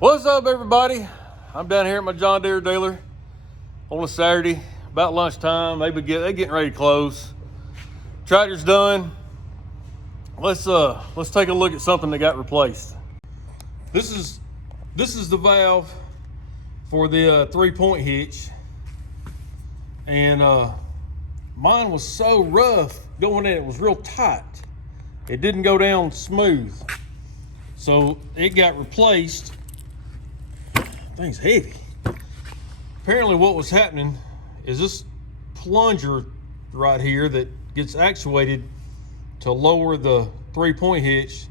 What's up, everybody? I'm down here at my John Deere dealer on a Saturday, about lunchtime. They're getting ready to close. Tractor's done. Let's take a look at something that got replaced. This is the valve for the 3-point hitch, and mine was so rough going in. It was real tight. It didn't go down smooth, so it got replaced. Thing's heavy. Apparently what was happening is this plunger right here that gets actuated to lower the 3-point hitch,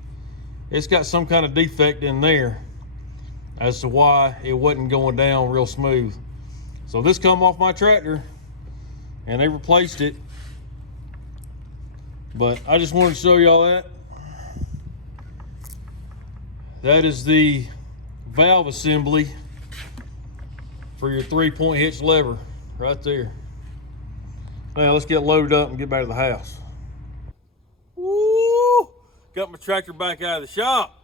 it's got some kind of defect in there as to why it wasn't going down real smooth. So this come off my tractor and they replaced it, but I just wanted to show y'all that. That is the valve assembly for your 3-point hitch lever right there. Now let's get loaded up and get back to the house. Woo! Got my tractor back out of the shop.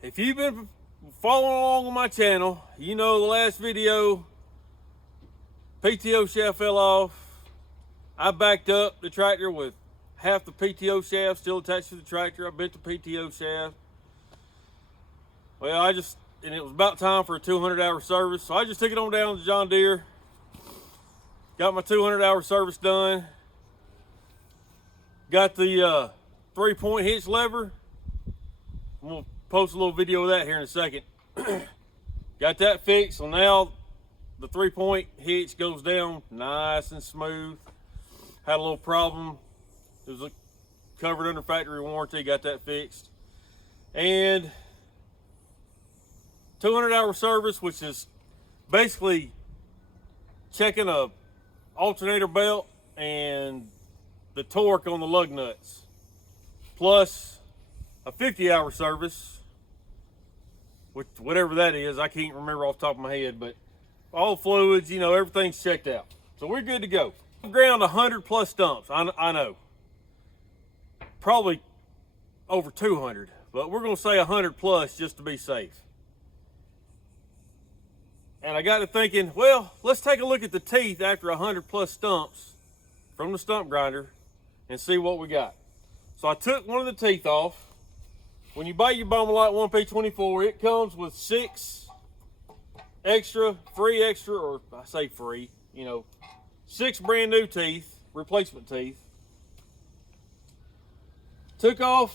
If you've been following along on my channel, you know the last video, PTO shaft fell off. I backed up the tractor with half the PTO shaft still attached to the tractor. I bent the PTO shaft. Well, and it was about time for a 200-hour service, so I just took it on down to John Deere. Got my 200-hour service done. Got the 3-point hitch lever. I'm gonna post a little video of that here in a second. Got that fixed, so now the 3-point hitch goes down nice and smooth. Had a little problem. It was covered under factory warranty. Got that fixed. And 200-hour service, which is basically checking a alternator belt and the torque on the lug nuts, plus a 50-hour service, which whatever that is, I can't remember off the top of my head, but all fluids, you know, everything's checked out, so we're good to go. Ground 100 plus stumps. I know, probably over 200, but we're gonna say 100 plus just to be safe. And I got to thinking, well, let's take a look at the teeth after 100 plus stumps from the stump grinder and see what we got. So I took one of the teeth off. When you buy your Baumalight 1P24, it comes with 6 free extra, or I say free, you know, 6 brand new teeth, replacement teeth. Took off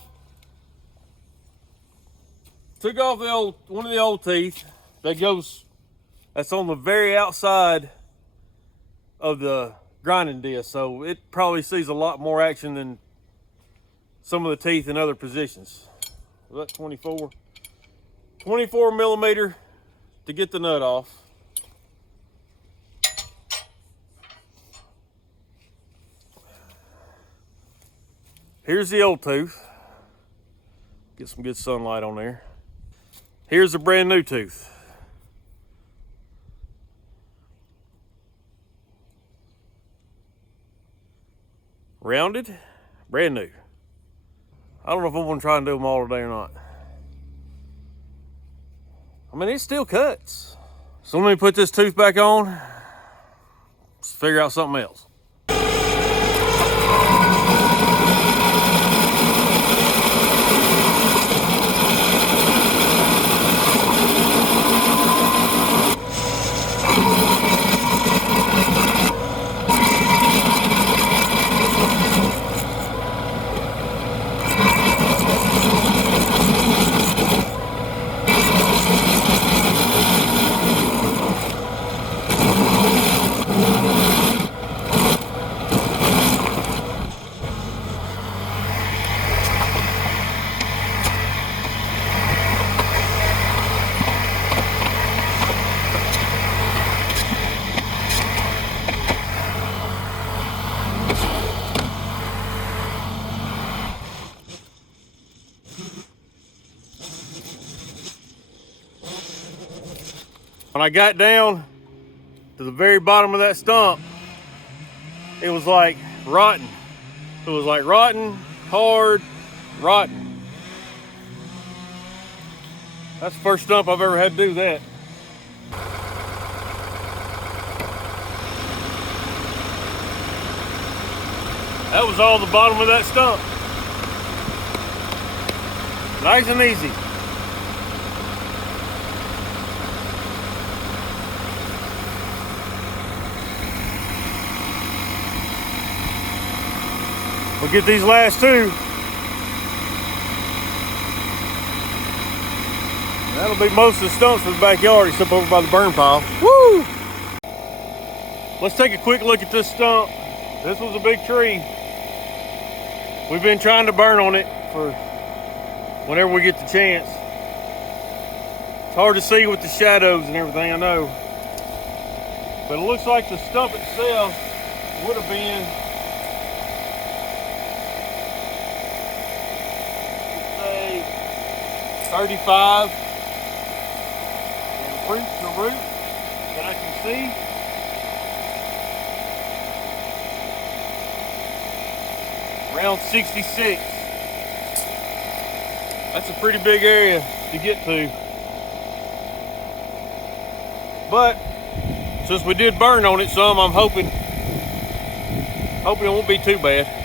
one of the old teeth that's on the very outside of the grinding disc, so it probably sees a lot more action than some of the teeth in other positions. Was that 24 millimeter to get the nut off. Here's the old tooth. Get some good sunlight on there. Here's the brand new tooth. Rounded, brand new. I don't know if I'm gonna try and do them all today or not. I mean, it still cuts. So let me put this tooth back on. Let's figure out something else. When I got down to the very bottom of that stump, it was like rotten. It was like rotten, hard, rotten. That's the first stump I've ever had to do that. That was all the bottom of that stump. Nice and easy. We'll get these last two. That'll be most of the stumps for the backyard, except over by the burn pile. Woo! Let's take a quick look at this stump. This was a big tree. We've been trying to burn on it for whenever we get the chance. It's hard to see with the shadows and everything, I know. But it looks like the stump itself would have been, let's say, 35. And root to root that I can see. Around 66. That's a pretty big area to get to. But since we did burn on it some, I'm hoping it won't be too bad.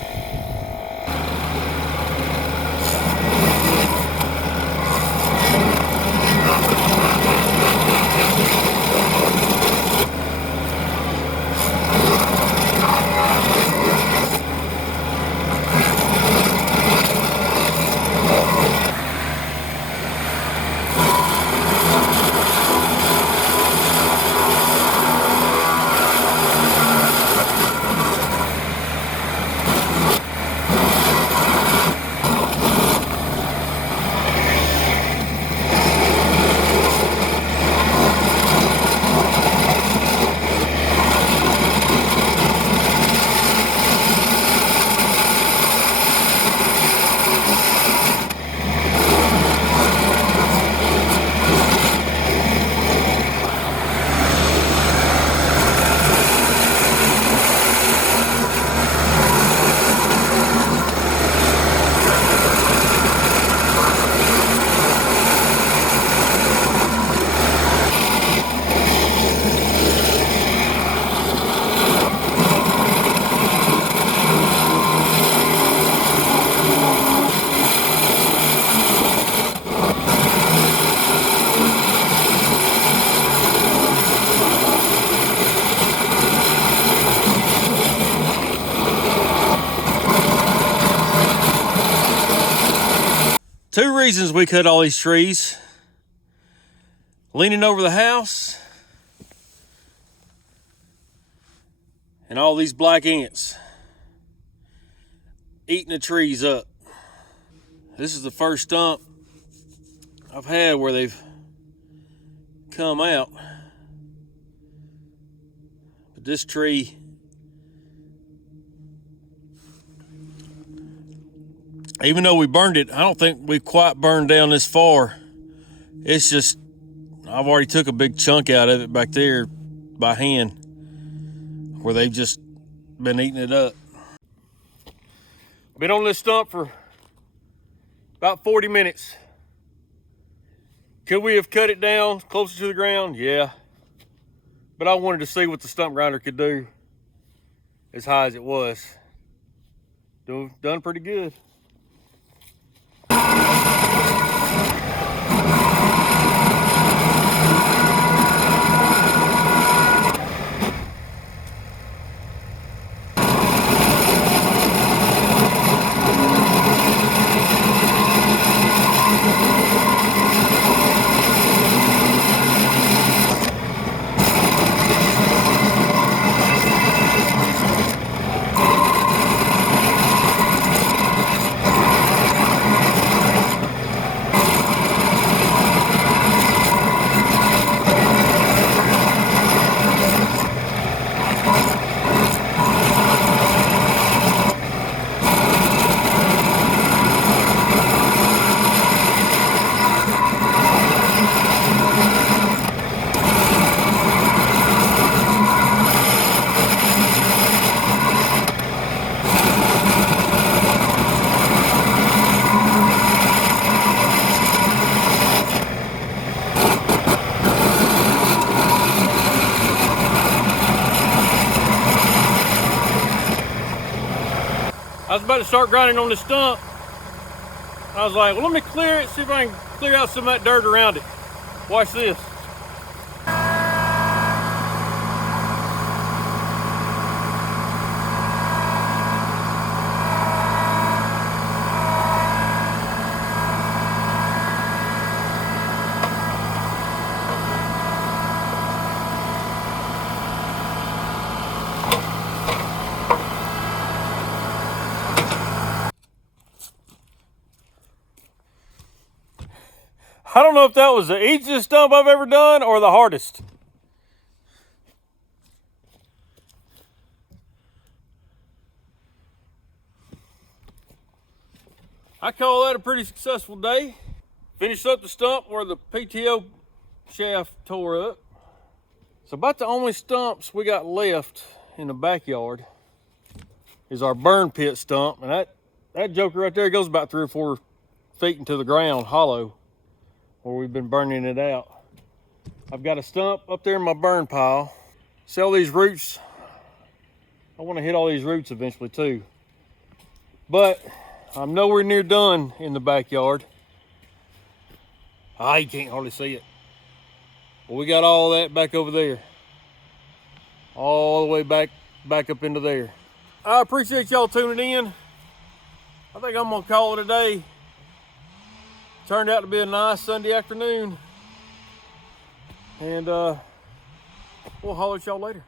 Two reasons we cut all these trees. Leaning over the house and all these black ants eating the trees up. This is the first stump I've had where they've come out. But this tree, even though we burned it, I don't think we quite burned down this far. It's just, I've already took a big chunk out of it back there by hand where they've just been eating it up. Been on this stump for about 40 minutes. Could we have cut it down closer to the ground? Yeah. But I wanted to see what the stump grinder could do as high as it was. Done pretty good. was about to start grinding on this stump. I was like, well, let me clear it, see if I can clear out some of that dirt around it. Watch this. I don't know if that was the easiest stump I've ever done or the hardest. I call that a pretty successful day. Finished up the stump where the PTO shaft tore up. So about the only stumps we got left in the backyard is our burn pit stump. And that joker right there goes about 3 or 4 feet into the ground, hollow, where we've been burning it out. I've got a stump up there in my burn pile. See all these roots? I want to hit all these roots eventually too. But I'm nowhere near done in the backyard. You can't hardly see it. But we got all that back over there. All the way back up into there. I appreciate y'all tuning in. I think I'm gonna call it a day. Turned out to be a nice Sunday afternoon. And we'll holler at y'all later.